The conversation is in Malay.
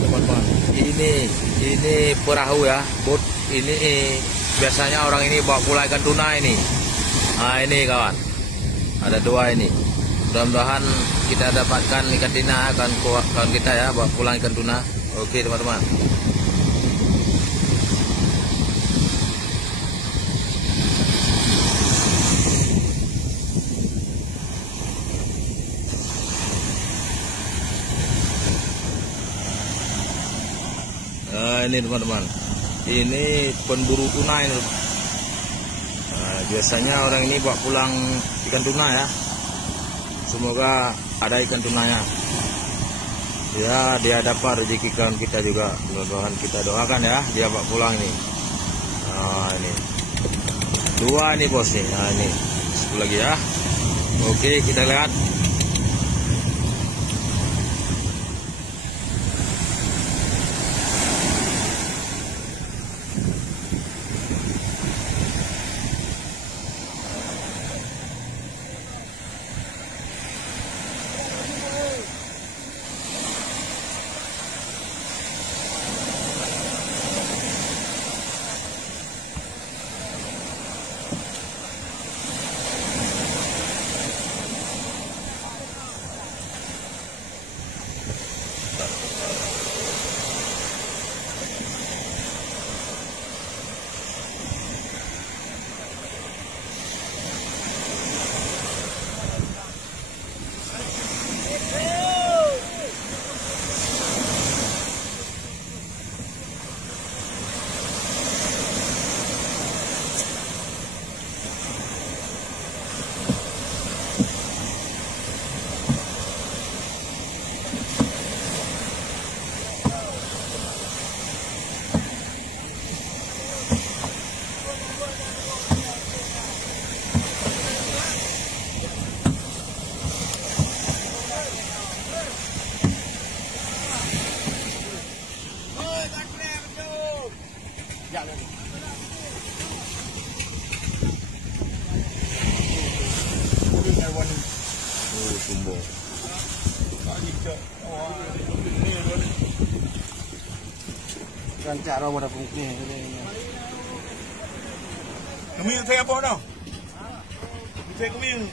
teman-teman. Ini perahu ya, bot ini biasanya orang ini bawa pulang ikan tuna ini. Nah ini kawan, ada dua ini. Mudah-mudahan kita dapatkan ikan tuna, kawan kita ya, bawa pulang ikan tuna. Oke teman-teman. Nah, ini teman-teman, ini pemburu tuna ini. Nah, biasanya orang ini bawa pulang ikan tuna ya. Semoga ada ikan tunanya. Ya, dia dapat rezeki kawan kita juga. Mudah-mudahan kita doakan ya, dia bawa pulang ini. Nah, ini dua nih bos nih. Nah, ini satu lagi ya. Oke, kita lihat. Tumbong. Kan cara pada fungsi. Kami yang saya apa dah? Saya kami yang